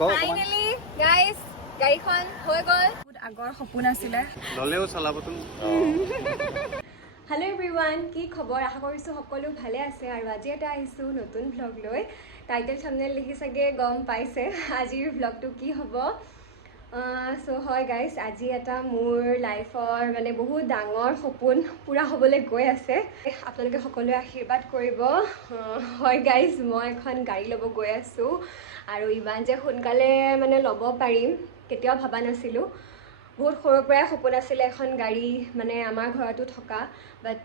Finally guys গাড়ীখন হৈ গ'ল। বহুত আগৰ সপোন আছিলে। ল'লেও চলাবতো হেল্ল' এভৰিৱান কি খবৰ? আশা কৰিছোঁ সকলো ভালে আছে আৰু আজি এটা আহিছোঁ নতুন ভ্লগ লৈ। টাইটেল থামনেল লিখি চাগে গম পাইছে। আজিৰ ভ্লগটো কি হ'ব? চ' হয় গাইজ আজি এটা মোৰ লাইফৰ মানে বহুত ডাঙৰ সপোন পূৰা হ'বলৈ গৈ আছে। আপোনালোকে সকলোৱে আশীৰ্বাদ কৰিব। হয় গাইজ মই এখন গাড়ী ল'ব গৈ আছোঁ আৰু ইমান যে সোনকালে মানে ল'ব পাৰিম কেতিয়াও ভবা নাছিলোঁ। বহুত সৰুৰ পৰাই সপোন আছিলে এখন গাড়ী মানে আমাৰ ঘৰতো থকা বাট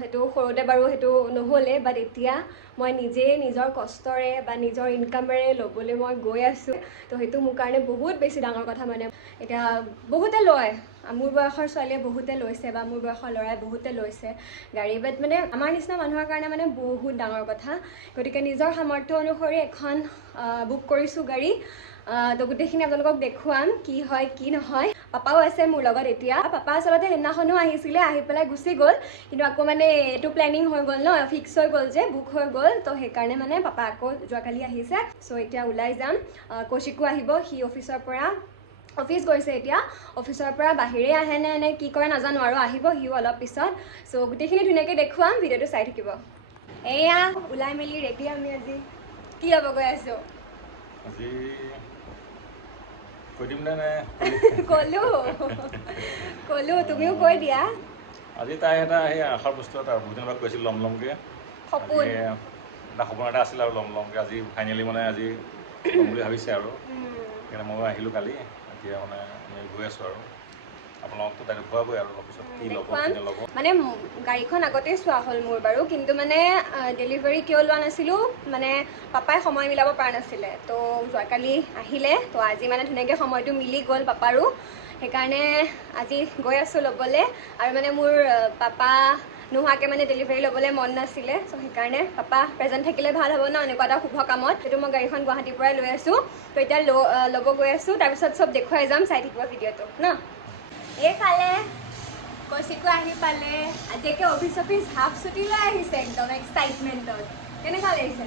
সেইটো সৰুতে বাৰু সেইটো নহ'লে বাট এতিয়া মই নিজেই নিজৰ কষ্টৰে বা নিজৰ ইনকামেৰে ল'বলৈ মই গৈ আছোঁ। তো সেইটো মোৰ কাৰণে বহুত বেছি ডাঙৰ কথা মানে। এতিয়া বহুতে লয় মোৰ বয়সৰ ছোৱালীয়ে বহুতে লৈছে বা মোৰ বয়সৰ ল'ৰাই বহুতে লৈছে। গাড়ী বাট মানে আমাৰ নিচিনা মানুহৰ কাৰণে মানে বহুত ডাঙৰ কথা। গতিকে নিজৰ সামৰ্থ্য অনুসৰি এখন বুক কৰিছোঁ গাড়ী। তো গোটেইখিনি আপোনালোকক দেখুৱাম কি হয় কি নহয়। পাপাও আছে মোৰ লগত এতিয়া। পাপা আচলতে সেইদিনাখনো আহিছিলে আহি পেলাই গুচি গ'ল। কিন্তু আকৌ মানে এইটো প্লেনিং হৈ গ'ল ন ফিক্স হৈ গ'ল যে বুক হৈ গ'ল। তো সেইকাৰণে মানে পাপা আকৌ যোৱাকালি আহিছে। চ' এতিয়া ওলাই যাম। কৌশিকো আহিব সি অফিচৰ পৰা। অফিচ গৈছে এতিয়া। অফিচৰ পৰা বাহিৰে আহে নে নে কি কৰে নাজানো আৰু আহিব সিও অলপ পিছত। চ' গোটেইখিনি ধুনীয়াকৈ দেখুৱাম ভিডিঅ'টো চাই থাকিব। এয়া ওলাই মেলি ৰেডি আমি আজি। কি ল'ব গৈ আছোঁ? আজি কৈ দিম নে ক'লো ক'লো তুমিও কৈ দিয়া আজি তাই এটা সেই আশাৰ বস্তু এটা বহুত দিনৰ পৰা কৈছিল ল'ম ল'মকৈ সপোন এটা সপোন এটা আছিল আৰু ল'ম ল'মকৈ আজি ফাইনেলি মানে আজি ল'ম বুলি ভাবিছে আৰু সেইকাৰণে মই আহিলোঁ কালি এতিয়া মানে আমি গৈ আছোঁ আৰু আপোনালোকতো দেখুৱাবই আৰু অফিচত কি ল'ব। কি নল'ব মানে গাড়ীখন আগতেই চোৱা হ'ল মোৰ বাৰু কিন্তু মানে ডেলিভাৰী কিয় লোৱা নাছিলোঁ মানে পাপাই সময় মিলাব পৰা নাছিলে। তো যোৱাকালি আহিলে তো আজি মানে ধুনীয়াকৈ সময়টো মিলি গ'ল পাপাৰো। সেইকাৰণে আজি গৈ আছোঁ ল'বলৈ। আৰু মানে মোৰ পাপা নোহোৱাকৈ মানে ডেলিভাৰী ল'বলৈ মন নাছিলে। চ' সেইকাৰণে পাপা প্ৰেজেণ্ট থাকিলে ভাল হ'ব ন এনেকুৱা এটা শুভ কামত। সেইটো মই গাড়ীখন গুৱাহাটীৰ পৰাই লৈ আছোঁ। তো এতিয়া ল- ল'ব গৈ আছোঁ। তাৰপিছত চব দেখুৱাই যাম চাই থাকিব ভিডিঅ'টো ন? এইফালে কৌশিকো আহি পালে। আজি একে অফিচ অফিচ হাফ ছুটি লৈ আহিছে একদম এক্সাইটমেণ্টত কেনেকুৱা লাগিছে?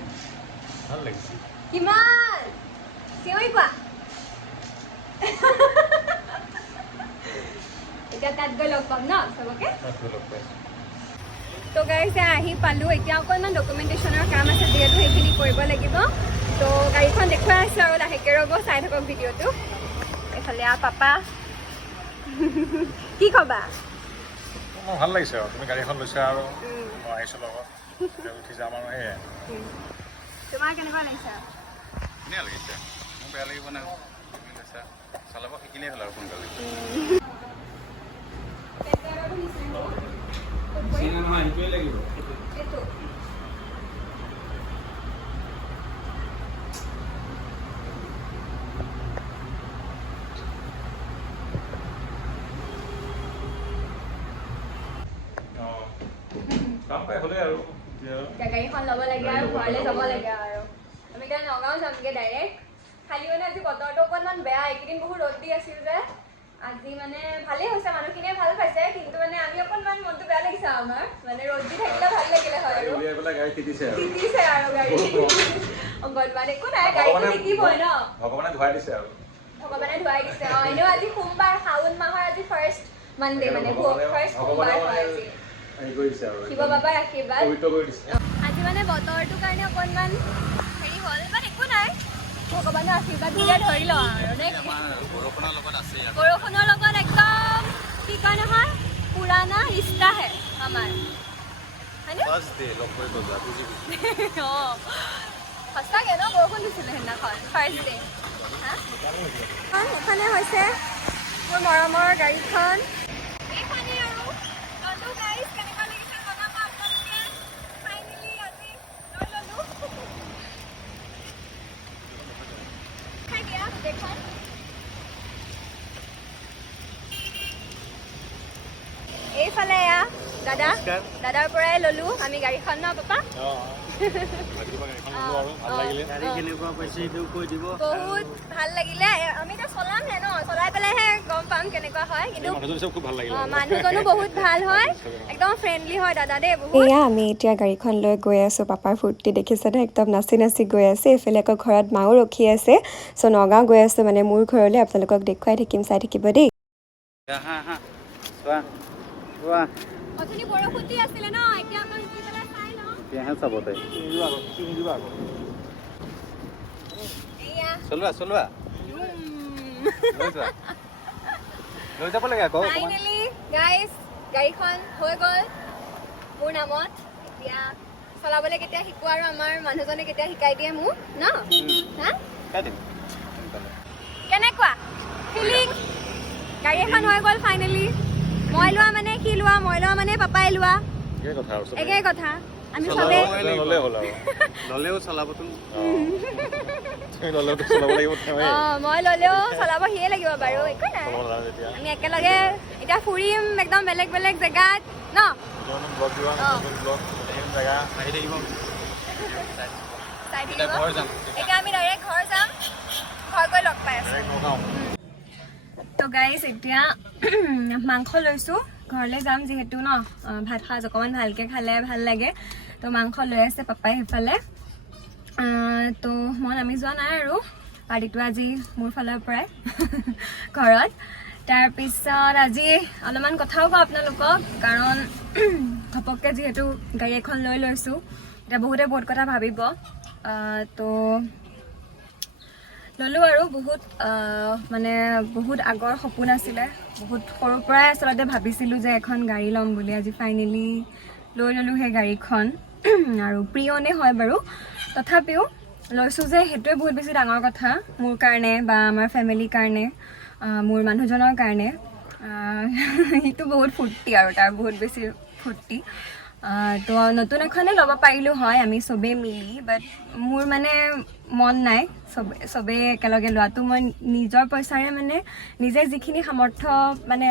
ভাল লাগিছে। কিমান? চিঞৰি কোৱা। এতিয়া তাত গৈ লগ পাম ন চবকে? তো গাড়ী আহি পালোঁ। এতিয়া অকণমান ডকুমেণ্টেশ্যনৰ কাম আছে যিহেতু সেইখিনি কৰিব লাগিব। তো গাড়ীখন দেখুৱাই আছোঁ আৰু লাহেকৈ ৰ'ব চাই থাকক ভিডিঅ'টো। এইফালে আৰু পাপা। কি ক'বা? মোৰ ভালো লাগিছে আৰু। তুমি গাড়ী এখন লৈছা আৰু মই আহিছোঁ লগত। উঠি যাম আৰু সেয়াই। তোমাৰ কেনেকুৱা লাগিছে? ধুনীয়া লাগিছে। মোৰ বেয়া লাগিব নাই তুমি লৈছা। চলাব শিকিলেই হ'ল আৰু সোনকালে। এইটো অঁ কাম পাই হ'লেই আৰু। এতিয়া গাড়ীখন ল'ব লাগে আৰু ঘৰলৈ যাব লাগে। আৰু। আমি এতিয়া নগাঁও যামগৈ ডাইৰেক্ট খালি মানে আজি বতৰটো অকণমান বেয়া এইকেইদিন বহুত ৰ'দ দি আছিল যে। আজি মানে ভালেই হৈছে মানুহখিনিয়ে ভাল পাইছে কিন্তু মানে আমি অকণমান মনটো বেয়া লাগিছে আমাৰ। মানে ৰ'দ দি থাকিলে ভাল লাগিলে হয় আৰু। তিতিছে আৰু। গাড়ী। অংগনবাড়ী একো নাই গাড়ীটো ভগৱানে- তিতিবই ন? ভগৱানে ধুৱাই দিছে আৰু। ভগৱানে ধুৱাই দিছে। অঁ এনেও আজি সোমবাৰ শাওণ মাহৰ আজি ফাৰ্ষ্ট মানডে মানে ভগৱানে ফাৰ্ষ্ট ভগৱানে সোমবাৰ হয় আজি। শিৱ বাবাৰ আশীৰ্বাদ। আজি মানে বতৰটোৰ কাৰণে অকণমান হেৰি হ'ল বাট একো নাই। ভগৱানৰ আশীৰ্বাদ বুলিয়ে ধৰি লওঁ আৰু নে? বৰষুণৰ লগত আছে বৰষুণৰ লগত একদম কি কয় নহয় পুৰাণা ৰিষ্টাহে আমাৰ। সঁচাকৈ ন বৰষুণ দিছিলে সেইদিনাখন ফাৰ্ষ্ট ডে এখনে হৈছে। মোৰ মৰমৰ গাড়ীখন এইখনেই আৰু ল'লো guys, কেনেকুৱা লাগিছে জনাব আপোনালোকে। Finally আজি লৈ ল'লো। এইফালে এয়া দাদা। দাদাৰ পৰাই ল'লো আমি গাড়ীখন ন পাপা? অঁ ৰাতিপুৱা গাড়ীখন ল'লো আৰু ভাল লাগিলে গাড়ী কেনেকুৱা পাইছে এইটো কৈ দিব বহুত ভাল লাগিলে। এ- আমি এতিয়া চলামহে ন? চলাই পেলাইহে গম পাম কেনেকুৱা হয়। এই কিন্তু মানুহজন চব খুব ভাল লাগিলে। অ, মানুহজনো বহুত ভাল হয়। একদম ফ্ৰেণ্ডলি হয় দাদা দেই বহুত। এয়া আমি এতিয়া গাড়ীখন লৈ গৈ আছোঁ। পাপাৰ ফূৰ্তি দেখিছেনে একদম নাচি নাচি গৈ আছে। এইফালে আকৌ ঘৰত মাও ৰখি আছে। চ' নগাঁও গৈ আছোঁ মানে মোৰ ঘৰলৈ। আপোনালোকক দেখুৱাই থাকিম চাই থাকিব দেই। অথনি বৰষুণ দি আছিলে ন? এতিয়া মই চাব তাই? এয়া চলোৱা চলোৱা লৈ যাব লাগে আকৌ ফাইনেলি গাইজ গাড়ীখন হৈ গ'ল। মোৰ নামত। এতিয়া চলাবলৈ কেতিয়া শিকোঁ আৰু আমাৰ মানুহজনে কেতিয়া শিকাই দিয়ে মোক ন। কেনেকুৱা? ফিলিং গাড়ী এখন হৈ গ'ল ফাইনেলি মই লোৱা মানে সি লোৱা মই লোৱা মানে পাপাই লোৱা। একেই কথা। আমি হ'ল আৰু। ল'লেও চলাবতো মই ল'লেও চলাব সিয়ে লাগিব বাৰু একো নাই। আমি একেলগে এতিয়া ফুৰিম একদম বেলেগ বেলেগ জেগাত ন? এতিয়া আমি ডাইৰেক্ট ঘৰ যাম ঘৰ গৈ লগ পাই আছোঁ। তো গাইজ এতিয়া মাংস লৈছোঁ। ঘৰলৈ যাম যিহেতু ন। ভাত সাজ অকণমান ভালকৈ খালে ভাল লাগে। তো মাংস লৈ আছে পাপাই সেইফালে। তো মই নামি যোৱা নাই আৰু। পাৰ্টিটো আজি মোৰ ফালৰ পৰাই। ঘৰত। তাৰপিছত আজি অলপমান কথাও কওঁ আপোনালোকক কাৰণ ঘপককৈ যিহেতু গাড়ী এখন লৈ লৈছোঁ। এতিয়া বহুতে বহুত কথা ভাবিব। তো ল'লোঁ আৰু বহুত মানে বহুত আগৰ সপোন আছিলে। বহুত সৰুৰ পৰাই আচলতে ভাবিছিলোঁ যে এখন গাড়ী ল'ম বুলি। আজি ফাইনেলি লৈ ল'লোঁ সেই গাড়ীখন। আৰু প্ৰিয়নে হয় বাৰু। তথাপিও লৈছোঁ যে সেইটোৱে বহুত বেছি ডাঙৰ কথা মোৰ কাৰণে বা আমাৰ ফেমিলিৰ কাৰণে মোৰ মানুহজনৰ কাৰণে। সিটো বহুত ফূৰ্তি আৰু তাৰ বহুত বেছি ফূৰ্তি। তো নতুন এখনে ল'ব পাৰিলোঁ হয়, আমি চবেই মিলি বাট মোৰ মানে মন নাই চবে চবেই একেলগে লোৱাটো। মই নিজৰ পইচাৰে মানে নিজে যিখিনি সামৰ্থ্য মানে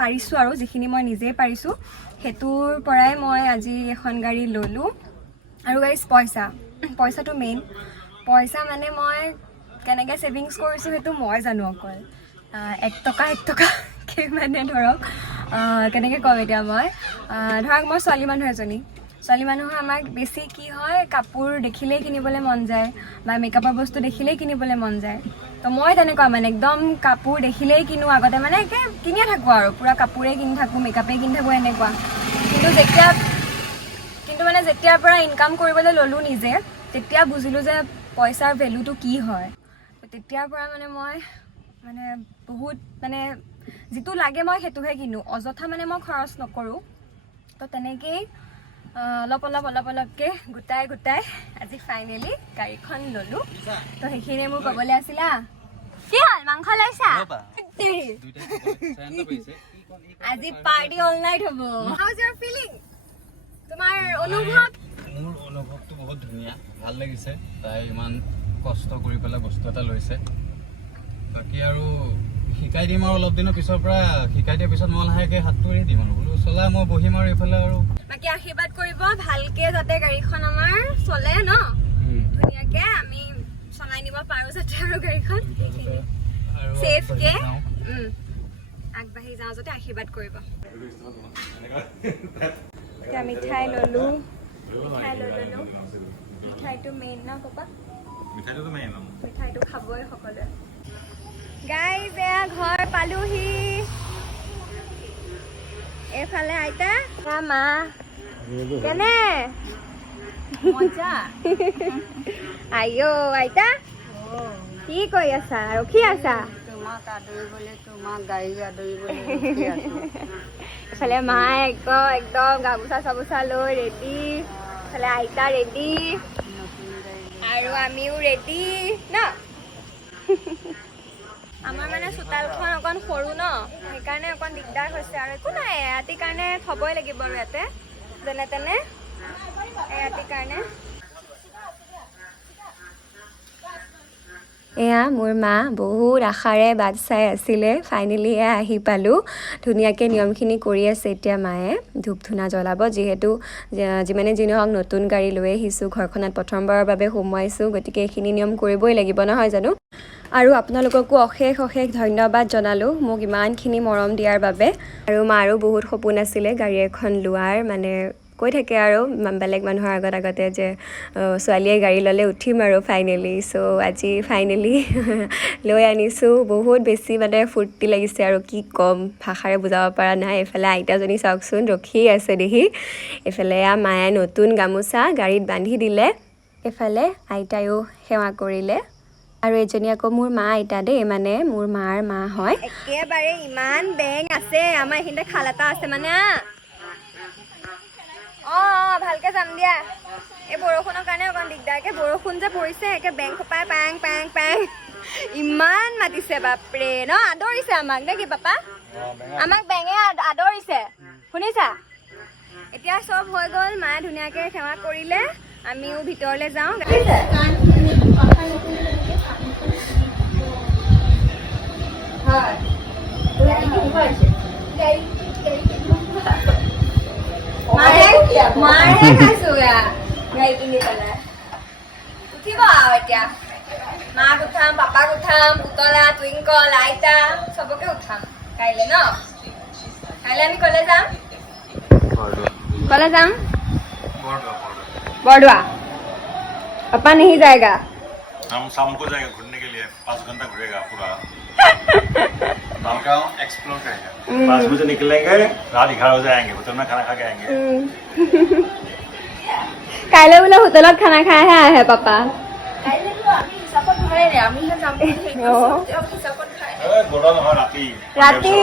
পাৰিছোঁ আৰু যিখিনি মই নিজেই পাৰিছোঁ, সেইটোৰ পৰাই মই আজি এখন গাড়ী ল'লোঁ। আৰু গাইজ পইচা, পইচাটো মেইন পইচা মানে মই কেনেকৈ ছেভিংছ কৰিছোঁ সেইটো মই জানো অকল। এক টকা, এক টকাকৈ মানে ধৰক। কেনেকৈ ক'ম এতিয়া মই? ধৰক মই ছোৱালী মানুহ এজনী। ছোৱালী মানুহৰ আমাক বেছি কি হয় কাপোৰ দেখিলেই কিনিবলৈ মন যায় বা মেকআপৰ বস্তু দেখিলেই কিনিবলৈ মন যায়। তো মই তেনেকুৱা মানে একদম কাপোৰ দেখিলেই কিনো আগতে মানে একে কিনিয়ে থাকোঁ আৰু। পূৰা কাপোৰেই কিনি থাকোঁ মেকআপেই কিনি থাকোঁ এনেকুৱা। কিন্তু যেতিয়া কিন্তু মানে যেতিয়াৰ পৰা ইনকাম কৰিবলৈ ল'লোঁ নিজে তেতিয়া বুজিলোঁ যে পইচাৰ ভেলুটো কি হয়। তেতিয়াৰ পৰা মানে মই মানে বহুত মানে যিটো লাগে মই সেইটোহে কিনো। অযথা মানে মই খৰচ নকৰোঁ। তো তেনেকেই অলপ অলপ অলপ অলপকৈ গোটাই গোটাই আজি ফাইনেলি গাড়ীখন ল'লোঁ। তো সেইখিনিয়ে মোৰ ক'বলৈ আছিলা। কি হ'ল? মাংস লৈছা? আজি পাৰ্টি অল নাইট হ'ব। হাউজ ইউৰ ফিলিং তোমাৰ অনুভৱ? মোৰ অনুভৱটো বহুত ধুনীয়া। ভাল লাগিছে। তাই ইমান কষ্ট কৰি পেলাই বস্তু এটা লৈছে। বাকী আৰু শিকাই দিম আৰু অলপ দিনৰ পিছৰ পৰা শিকাই দিয়াৰ পিছত মই লাহেকৈ হাতটো এৰি দিম আৰু। বোলো চলাই মই বহিম আৰু এইফালে আৰু। বাকী আশীৰ্বাদ কৰিব ভালকে যাতে গাড়ীখন আমাৰ চলে ন? ধুনীয়াকে আমি চলাই নিব পাৰো যাতে আৰু গাড়ীখন। চেফকে আগবাঢ়ি যাওঁ। যাতে আশীৰ্বাদ কৰিব। এতিয়া মিঠাই ল'লো। মিঠাই লৈ ল'লো। মিঠাইটো মেইন ন পাপা? মেইন মিঠাইটো খাবই সকলোৱে। গাইজ এয়া ঘৰ পালোহি। এইফালে আইতা। মা। কেনে? আইঅ আইতা। কি কৰি আছা? ৰখি আছা? এইফালে মায়ে একদম একদম গামোচা চামোচা লৈ ৰেডি এইফালে আইতা ৰেডি আৰু আমিও ৰেডি ন? আমাৰ মানে চোতালখন অকণ সৰু ন সেইকাৰণে অকণ দিগদাৰ হৈছে আৰু একো নাই এৰাতিৰ কাৰণে থ'বই লাগিব আৰু ইয়াতে যেনে তেনে এৰাতিৰ কাৰণে। এয়া মোৰ মা বহুত আশাৰে বাট চাই আছিলে। ফাইনেলি এয়া আহি পালোঁ। ধুনীয়াকৈ নিয়মখিনি কৰি আছে এতিয়া মায়ে। ধূপ ধূনা জ্বলাব। যিহেতু যিমানে যি নহওক নতুন গাড়ী লৈ আহিছোঁ ঘৰখনত প্ৰথমবাৰৰ বাবে সোমোৱাইছোঁ। গতিকে এইখিনি নিয়ম কৰিবই লাগিব নহয় জানো? আৰু আপোনালোককো অশেষ অশেষ ধন্যবাদ জনালোঁ মোক ইমানখিনি মৰম দিয়াৰ বাবে। আৰু মাৰো বহুত সপোন আছিলে গাড়ী এখন লোৱাৰ। মানে কৈ থাকে আৰু বেলেগ মানুহৰ আগত আগতে যে ছোৱালীয়ে গাড়ী ল'লে উঠিম আৰু ফাইনেলি চ' আজি ফাইনেলি লৈ আনিছোঁ। বহুত বেছি মানে ফূৰ্তি লাগিছে আৰু কি ক'ম ভাষাৰে বুজাব পৰা নাই। এইফালে আইতাজনী চাওকচোন ৰখি আছে দেহি এইফালে মায়ে নতুন গামোচা গাড়ীত বান্ধি দিলে। এইফালে আইতায়ো সেৱা কৰিলে। আৰু এজনী আকৌ মোৰ মা আইতা দেই মানে মোৰ মাৰ মা হয়। একেবাৰে ইমান বেং আছে আমাৰ এইখিনিতে খাল এটা আছে মানে অঁ অঁ, ভালকৈ যাম দিয়া। এই বৰষুণৰ কাৰণে অকণ দিগদাৰকৈ বৰষুণ যে পৰিছে, একে বেং খপাই পেং পেং পেং। ইমান মাতিছে বাপৰে। ন, আদৰিছে আমাক নে কি পাপা? আমাক বেঙে আদ- আদৰিছে। শুনিছা? এতিয়া চব হৈ গ'ল মায়ে ধুনীয়াকৈ সেৱা কৰিলে। আমিও ভিতৰলৈ যাওঁ। মাৰহে মাক উঠাম পাপাক উঠাম পুতলা টুইংকল আইতা চবকে উঠাম কাইলৈ ন কাইলৈ আমি কলে যাম কলে যাম बरडुआ पापा नहीं जाएगा हम शाम को जाएगा घूमने के लिए पाँच घंटा घूरेगा पूरा नालगांव एक्सप्लोर करेगा पाँच बजे निकलेंगे रात ग्यारह बजे आएंगे होटल में खाना खा के आएंगे কাইলৈ বোলে হোটেলত খানা খাইহে আহে পাপা এই বৰদোৱা নহয় ৰাতি ৰাতি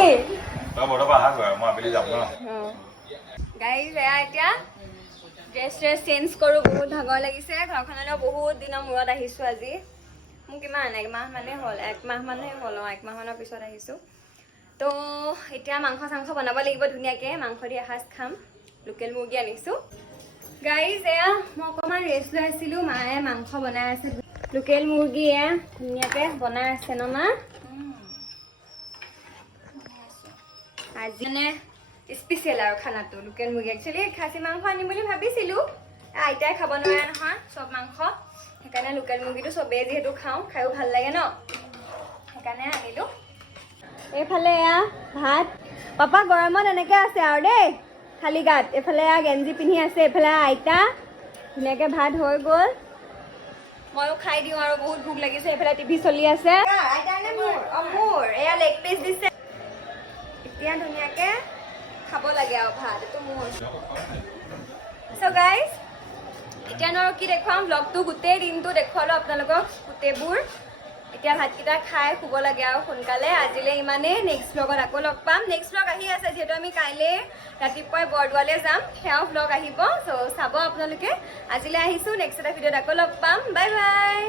তই বৰদোৱাৰ পৰা আহা গৈ মই আবেলি যাম ন গাড়ী এয়া এতিয়া ড্ৰেছ ট্ৰেছ চেঞ্জ কৰোঁ বহুত ভাগৰ লাগিছে ঘৰখনলৈ বহুত দিনৰ মূৰত আহিছোঁ আজি মোক কিমান একমাহ মানে হ'ল একমাহ মানে হ'ল অঁ একমাহ মানৰ পিছত আহিছোঁ। তো এতিয়া মাংস চাংস বনাব লাগিব ধুনীয়াকৈ মাংস দি এসাঁজ খাম লোকেল মুৰ্গী আনিছোঁ। গাইজ এয়া মই অকণমান ৰেষ্ট লৈ আছিলোঁ মায়ে মাংস বনাই আছে। লোকেল মুৰ্গী এয়া ধুনীয়াকৈ বনাই আছে ন মা? আজি মানে স্পেচিয়েল আৰু খানাটো লোকেল মুৰ্গী। একচুৱেলি খাচী মাংস আনিম বুলি ভাবিছিলোঁ। আইতাই খাব নোৱাৰে নহয় চব মাংস। সেইকাৰণে লোকেল মুৰ্গীটো চবেই যিহেতু খাওঁ খায়ো ভাল লাগে ন? সেইকাৰণে আনিলোঁ। এইফালে এয়া ভাত। পাপা গৰমত এনেকৈ আছে আৰু দেই খালী গাত। এইফালে এয়া গেঞ্জি পিন্ধি আছে এইফালে আইতা। ধুনীয়াকৈ ভাত হৈ গ'ল। ময়ো খাই দিওঁ আৰু বহুত ভোক লাগিছে এইফালে টিভি চলি আছে। আইতাৰ নে মোৰ? অঁ মোৰ। এয়া লেগ পিচ দিছে। এতিয়া ধুনীয়াকৈ খাব লাগে আৰু ভাত এইটো মোৰ। চ' গাইজ এতিয়ানো আৰু কি দেখুৱাম ব্লগটো গোটেই দিনটো দেখুৱালোঁ আপোনালোকক গোটেইবোৰ। এতিয়া ভাতকেইটা খাই শুব লাগে আৰু সোনকালে। আজিলৈ ইমানেই নেক্সট ব্লগত আকৌ লগ পাম। নেক্সট ব্লগ আহি আছে যিহেতু আমি কাইলৈ ৰাতিপুৱাই বৰদোৱালৈ যাম সেয়াও ব্লগ আহিব। চ' চাব আপোনালোকে। আজিলৈ আহিছোঁ নেক্সট এটা ভিডিঅ'ত আকৌ লগ পাম। Bye bye